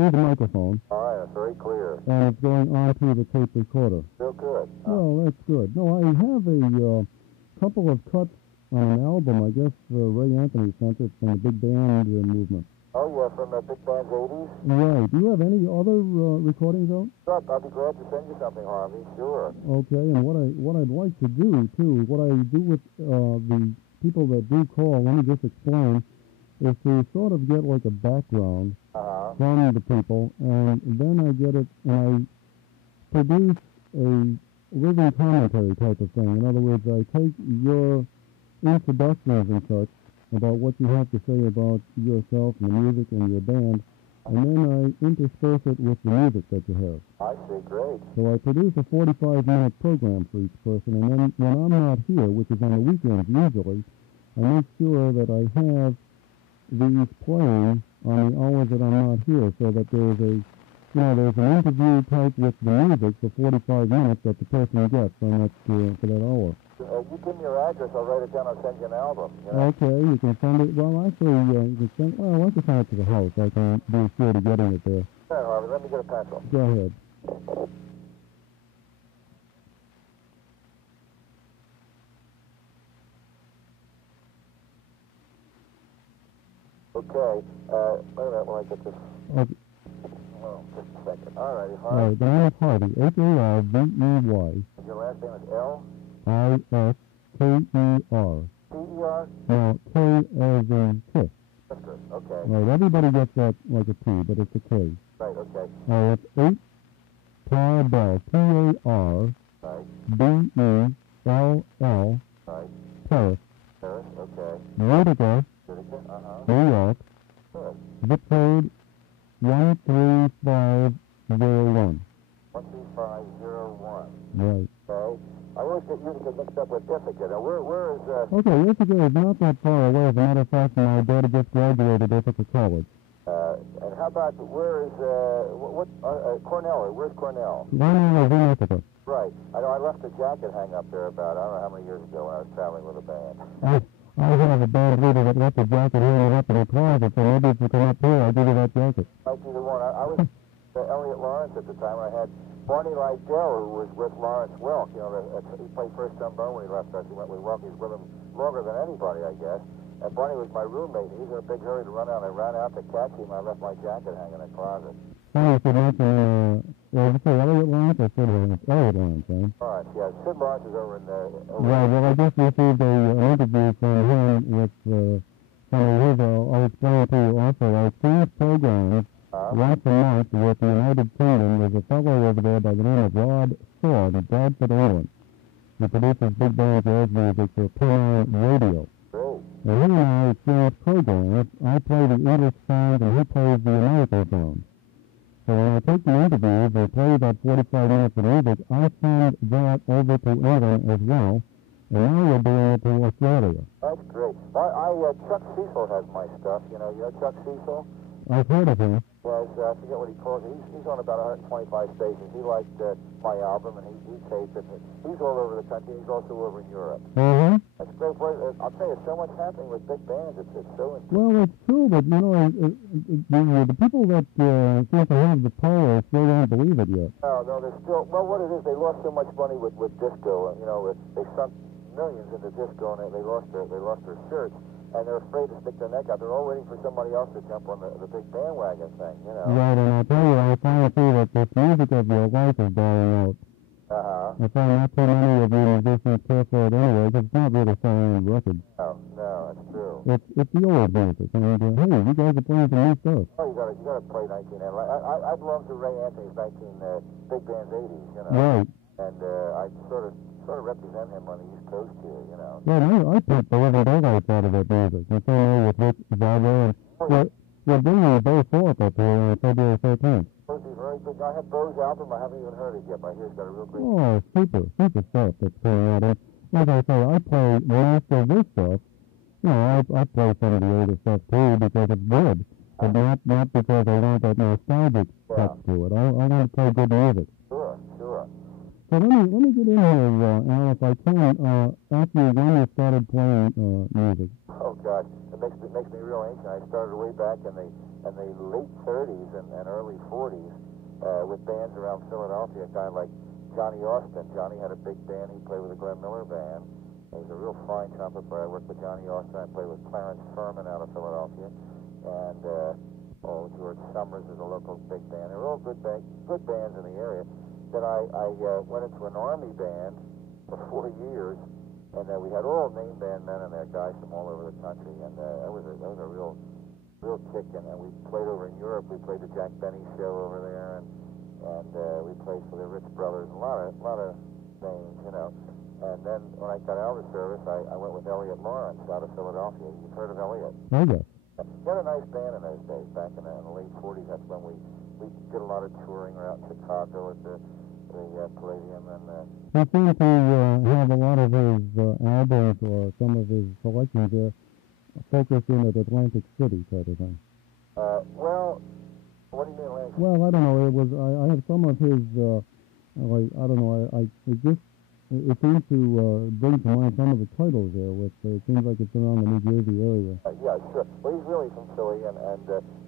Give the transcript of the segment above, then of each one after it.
through the microphone. All right, it's very clear. And it's going onto the tape recorder. Feel good. Well, that's good. No, I have a couple of cuts on an album. I guess Ray Anthony sent it from the big band movement. Oh, yeah, from the big band's 80s? Right. Do you have any other recordings out? Sure, I'll be glad to send you something, Harvey. Sure. Okay, and what I'd like to do, too, what I do with the people that do call, let me just explain, is to sort of get like a background from the people, and then I get it, and I produce a living commentary type of thing. In other words, I take your introductions and such, about what you have to say about yourself and the music and your band, and then I intersperse it with the music that you have. I see, great. So I produce a 45-minute program for each person, and then when I'm not here, which is on the weekends usually, I make sure that I have these playing on the hours that I'm not here, so that there's an interview type with the music for 45 minutes that the person gets on that, for that hour. You give me your address, I'll write it down, I'll send you an album. You know? Okay, you can send it. Well, actually, you can send. Well, I want to send it to the house. I can be sure to getting it there. All right, Harvey, let me get a pencil. Go ahead. Okay, wait a minute when I get this. Okay. Well, just a second. All righty, All Harvey. right, the name is Harvey, H-A-R-V-E-Y. Your last name is L? I-S-K-E-R. T-E-R? No, K as in kiss. Lisker, okay. Right, everybody gets that like a T, but it's a K. Right, okay. It's 8 Tarbell, T-A-R, Right, B-E-L-L, right. Terrace, Paris, okay. Utica, Utica, New York, Good. zip code 13501. 13501. Right. Okay. I always get Utica mixed up with Ithaca. Now, where is, Okay, Ithaca is not that far away. As a matter of fact, my daughter just graduated Ithaca College. and how about, where is, Cornell, where's Cornell? Cornell is in Ithaca. Right. I know I left a jacket hang up there about, I don't know how many years ago when I was traveling with a band. I have a band leader that left the jacket hanging up in her closet, so maybe if you come up here, I'll give you that jacket. Might be the one. I was Elliot Lawrence at the time. I had Barney Lydell, who was with Lawrence Welk. You know, he played first trombone when he left us. He went with Welk. He was with him longer than anybody, I guess. And Barney was my roommate. He was in a big hurry to run out. I ran out to catch him. I left my jacket hanging in the closet. Funny you should mention, did you say Elliot Lawrence or Sid Lawrence? Elliot Lawrence, right? Lawrence, yeah. Sid Lawrence is over in the... Right, well, I just received an interview from him with some of his, I'll explain to you also. I changed programs once a month with the United Kingdom. There's a fellow over there by the name of Rod Sword in Bradford, England. He produces big band jazz music for Pine Radio. Great. And he and I change programs. I play the English sound and he plays the American sound. So when I take the interviews, they play about 45 minutes of music, I send that over to England as well, and now we're doing it to Australia. That's great. Chuck Cecil has my stuff. You know Chuck Cecil? I've heard of him. Yes, I forget what he calls it. He's on about 125 stations. He liked my album, and he taped it. He's all over the country. He's also over in Europe. Mm-hmm. That's great. I'll tell you, so much happening with big bands. It's so interesting. Well, it's true, but, you know, the people that seem to have the power still don't believe it yet. No, they're still... Well, what it is, they lost so much money with disco. You know, they sunk millions into disco, and they lost their shirts. And they're afraid to stick their neck out. They're all waiting for somebody else to jump on the big bandwagon thing, you know. Right, and I tell you, I find too that this music of your life is dying out. I find not too many of you musicians care for it anyway, because it's not really selling records. No, that's true. It's the old music. I mean, hey, you guys are playing some new stuff. Oh, you gotta play 19. I belong to Ray Anthony's 19 big band's 80s, you know. Right. And I sort of represent him on the East Coast here, you know. Well, I picked the living daylights out of that music. The same way with Rick Zagler, and we're bringing Bo Thorpe up here on February 13th. Bo's very big. I have Bo's album. I haven't even heard it yet, but I hear it's got a real great... Oh, super stuff that's coming out. And like I say, I play most of this stuff. You know, I play some of the older stuff too because it's good, but not because I want that nostalgic touch to it. I want to play good music. Sure. So let me get in here, Al, if I can, ask you when you started playing music. Oh, God. makes me real ancient. I started way back in the late 30s and early 40s with bands around Philadelphia. A guy like Johnny Austin. Johnny had a big band. He played with the Glenn Miller Band. He was a real fine trumpet player. I worked with Johnny Austin. I played with Clarence Furman out of Philadelphia, and George Summers is a local big band. They were all good bands in the area. Then I went into an Army band for 4 years, and we had all name band men in there, guys from all over the country, and that was a real kick. And we played over in Europe. We played the Jack Benny show over there, and we played for the Rich Brothers, a lot of names, you know. And then when I got out of the service, I went with Elliot Lawrence out of Philadelphia. You've heard of Elliot? Oh, yeah. He had a nice band in those days, back in the late 40s. That's when we did a lot of touring around Chicago at the Palladium. And he seemed to have a lot of his albums or some of his collections there focused in at Atlantic City type of thing. Well, what do you mean Atlantic City? Well, I don't know. It was I have some of his I don't know. It seems to bring to mind some of the titles there. With it seems like it's around the New Jersey area. Yeah, sure. Well, he's really from Philly, and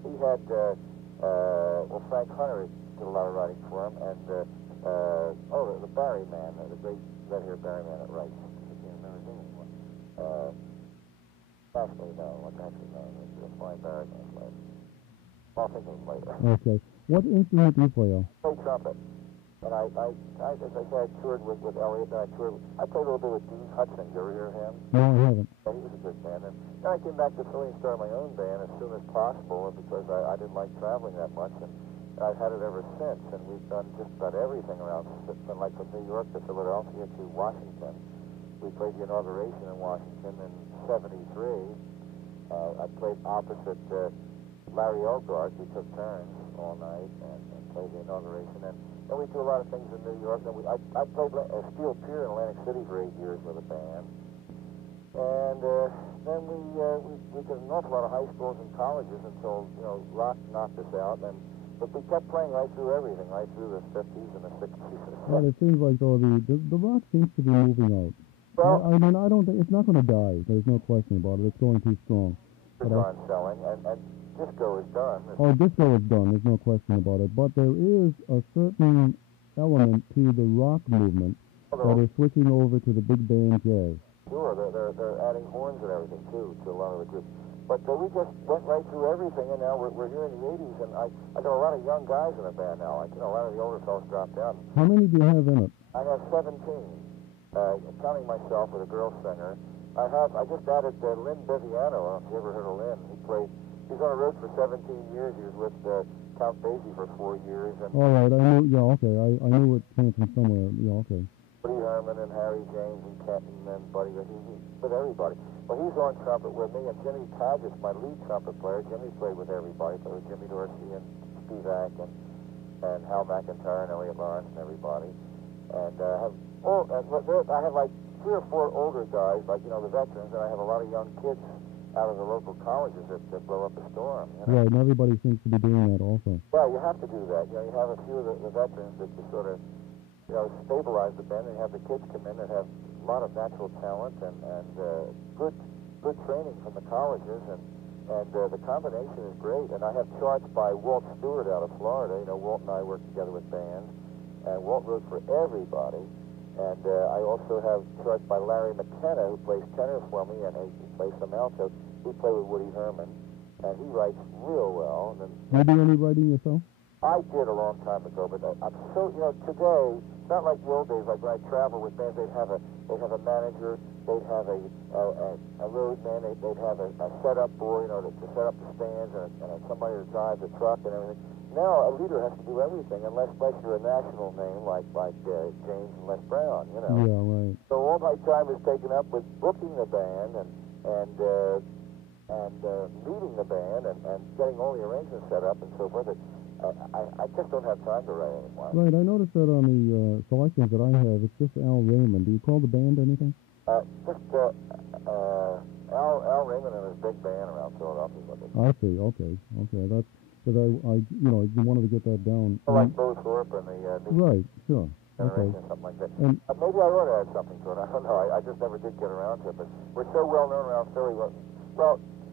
he had Frank Hunter did a lot of writing for him, and the Barry man, the great red-haired Barry man at Rice. I can't remember his name anymore. Actually, no. What's actually name? It's a fine Barry man player. I'll think of him later. Okay. What instrument do you play on? Play trumpet. And I as I said, I toured with Elliot, and I played a little bit with Dean Hudson. Did you ever hear of him? No, I haven't. Yeah, he was a good man. And then I came back to Philly and started my own band as soon as possible, because I didn't like traveling that much, and I've had it ever since. And we've done just about everything around, like from New York to Philadelphia to Washington. We played the inauguration in Washington in '73. I played opposite Larry Elgart. We took turns all night and played the inauguration. And we do a lot of things in New York. And I played Steel Pier in Atlantic City for 8 years with a band. And then we did an awful lot of high schools and colleges until, rock knocked us out. But we kept playing right through everything, right through the 50s and the 60s and the 70s. Well, it seems like, though, the rock seems to be moving out. Well, I mean, I don't think, it's not going to die. There's no question about it. It's going too strong. It's on selling, and disco is done. Oh, disco is done. There's no question about it. But there is a certain element to the rock movement that is switching over to the big band jazz. Sure, they're adding horns and everything, too, to a lot of the groups. But we just went right through everything, and now we're here in the 80s, and I got a lot of young guys in the band now. Like, a lot of the older fellas dropped out. How many do you have in it? I have 17, counting myself with a girl singer. I just added Lynn Biviano. I don't know if you ever heard of Lynn. He's on the road for 17 years. He was with Count Basie for 4 years. And all right, I knew. Yeah, okay. I knew it came from somewhere. Yeah, okay. Woody Herman and Harry James and Kenton and Buddy. He with everybody. Well, he's on trumpet with me, and Jimmy Padgett's my lead trumpet player. Jimmy played with everybody. Played with Jimmy Dorsey and Spivak and Hal McIntyre and Elliot Lawrence and everybody. And I have like 3 or 4 older guys, like the veterans, and I have a lot of young kids out of the local colleges that blow up a storm. Right, and everybody seems to be doing that also. Well, you have to do that. You have a few of the veterans that just sort of, stabilize the band, and you have the kids come in that have a lot of natural talent and good training from the colleges, and the combination is great. And I have charts by Walt Stewart out of Florida. Walt and I work together with bands, and Walt wrote for everybody. And I also have charts by Larry McKenna, who plays tenor for me, and he plays some alto. He played with Woody Herman, and he writes real well. And do you do any writing yourself? I did a long time ago, but I'm so, today, it's not like the old days, like when I travel with bands, they'd have a manager, they'd have a road man, they'd have a setup boy, to set up the stands, and somebody to drive the truck and everything. Now, a leader has to do everything, unless you're a national name like James and Les Brown, Yeah, right. So all my time is taken up with booking the band and leading the band and getting all the arrangements set up and so forth. I just don't have time to write anymore. Right, I noticed that on the selections that I have, it's just Al Raymond. Do you call the band anything? Just Al Raymond and his big band around Philadelphia. I see, okay. That's because I wanted to get that down. Like Bo Thorpe and the right, sure. Okay. Something like that. And maybe I ought to add something to it. I don't know. I just never did get around to it. But we're so well known around Philly. Well,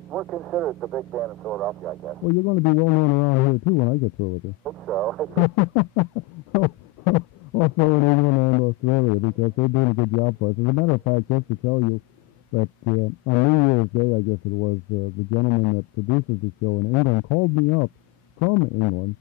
we're considered the big band in Philadelphia, I guess. Well, you're going to be well known around here, too, when I get through with you. Hope so. Also in England and Australia, because they're doing a good job for us. As a matter of fact, just to tell you that on New Year's Day, I guess it was, the gentleman that produces the show in England called me up from England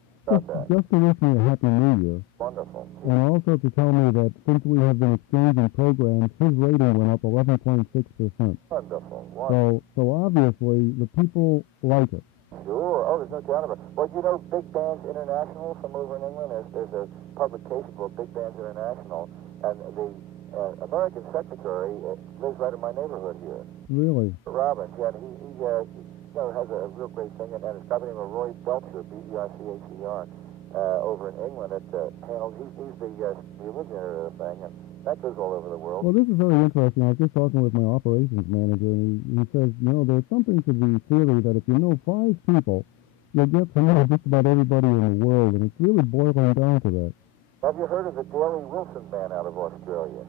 just to wish me a Happy New Year. Wonderful. And also to tell me that since we have been exchanging programs, his rating went up 11.6%. Wonderful. So obviously, the people like it. Sure. Oh, there's no doubt about it. Well, you know, Big Bands International from over in England, there's a publication called Big Bands International, and the American secretary lives right in my neighborhood here. Really? Robbins, yeah, and he has a real great thing, and it's a guy named Roy Belcher, B-E-R-C-H-E-R, over in England. He's the originator of the thing, and that goes all over the world. Well, this is very interesting. I was just talking with my operations manager, and he says, you know, there's something to the theory that if you know 5 people, you'll get to know just about everybody in the world, and it's really boiling down to that. Have you heard of the Daley Wilson band out of Australia?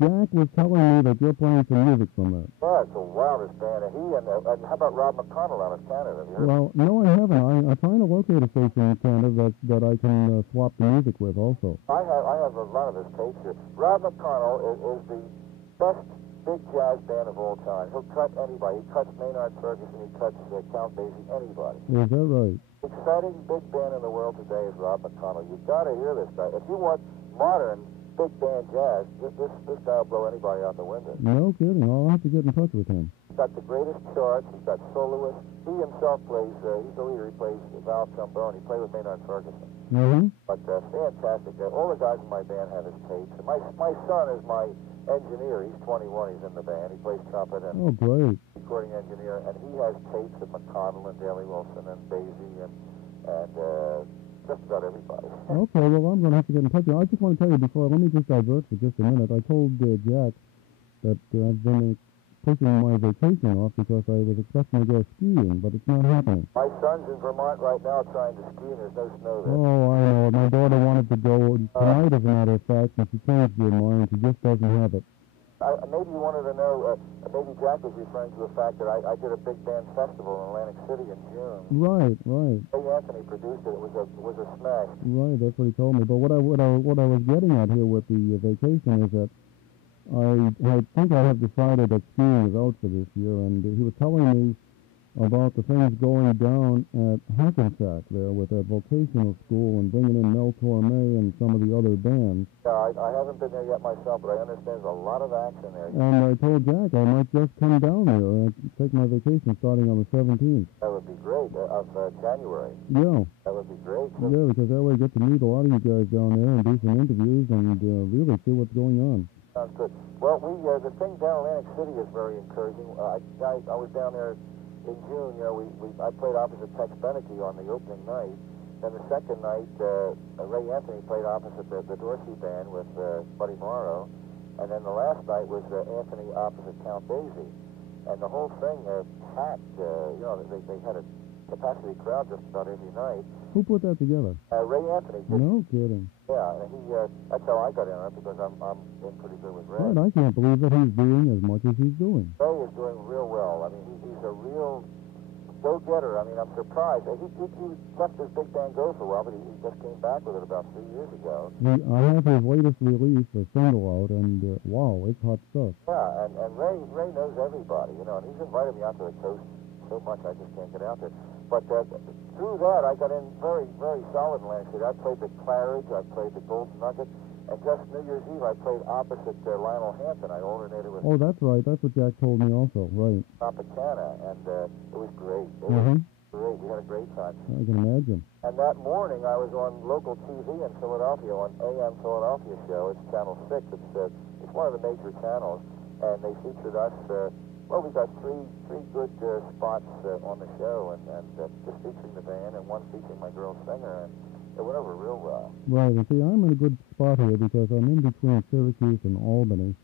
Jack was telling me that you're playing some music from that. Yeah, it's the wildest band. And how about Rob McConnell out of Canada? Have you heard? Well, no, I haven't. I'm trying to locate a station in Canada that I can swap the music with also. I have a lot of his tapes here. Rob McConnell is the best big jazz band of all time. He'll cut anybody. He cuts Maynard Ferguson. He cuts Count Basie. Anybody. Is that right? Exciting big band in the world today is Rob McConnell. You've got to hear this guy. If you want modern big band jazz, this guy will blow anybody out the window. No kidding. I'll have to get in touch with him. He's got the greatest charts. He's got soloists. He himself plays, he's the leader. He plays valve trombone. He played with Maynard Ferguson. Mm-hmm. But fantastic. All the guys in my band have his tapes. And my son is my engineer. He's 21. He's in the band. He plays trumpet and great. Recording engineer. And he has tapes of McConnell and Daley Wilson and Basie and just about everybody. Okay, well, I'm going to have to get in touch with you. I just want to tell you before, let me just divert for just a minute. I told Jack that I've been pushing my vacation off because I was expecting to go skiing, but it's not happening. My son's in Vermont right now trying to ski, and there's no snow there. Oh, I know. My daughter wanted to go tonight, as a matter of fact, and she changed her mind. She just doesn't have it. Maybe you wanted to know, maybe Jack was referring to the fact that I did a big band festival in Atlantic City in June. Right. Ray Anthony produced it. It was a smash. Right, that's what he told me. But what I was getting at here with the vacation is that I think I have decided that skiing is out for this year, and he was telling me about the things going down at Hackensack there with that vocational school and bringing in Mel Torme and some of the other bands. Yeah, I haven't been there yet myself, but I understand there's a lot of action there. And I told Jack I might just come down there and take my vacation starting on the 17th. That would be great, of January. Yeah. That would be great. Yeah, because that way I get to meet a lot of you guys down there and do some interviews and really see what's going on. Sounds good. Well, the thing down in Atlantic City is very encouraging. I was down there in June. You know, I played opposite Tex Beneke on the opening night. Then the second night, Ray Anthony played opposite the Dorsey band with Buddy Morrow. And then the last night was Anthony opposite Count Basie. And the whole thing packed. You know, they had a capacity crowd just about every night. Who put that together? Ray Anthony did. No kidding. Yeah, and that's how I got in it, because I'm in pretty good with Ray. Right, I can't believe that he's doing as much as he's doing. Ray is doing real well. I mean, he's a real go-getter. I mean, I'm surprised. He left his big band go for a while, but he just came back with it about 3 years ago. I have his latest release, a single out, and wow, it's hot stuff. Yeah, and Ray knows everybody, you know, and he's invited me out to the coast so much I just can't get out there. But through that, I got in very, very solid in Atlantic City. I played the Claridge, I played the Golden Nugget, and just New Year's Eve, I played opposite Lionel Hampton. I alternated with... Oh, that's right. That's what Jack told me also. Right. Tropicana, and it was great. It was great. We had a great time. I can imagine. And that morning, I was on local TV in Philadelphia, on AM Philadelphia show. It's Channel 6. It's one of the major channels, and they featured us... Well, we got three good spots on the show, and just featuring the band, and one featuring my girl singer, and it went over real well. Right, and see, I'm in a good spot here because I'm in between Syracuse and Albany,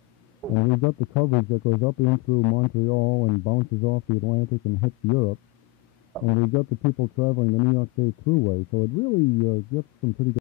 and we've got the coverage that goes up in through Montreal and bounces off the Atlantic and hits Europe, and we've got the people traveling the New York State Thruway, so it really gets some pretty good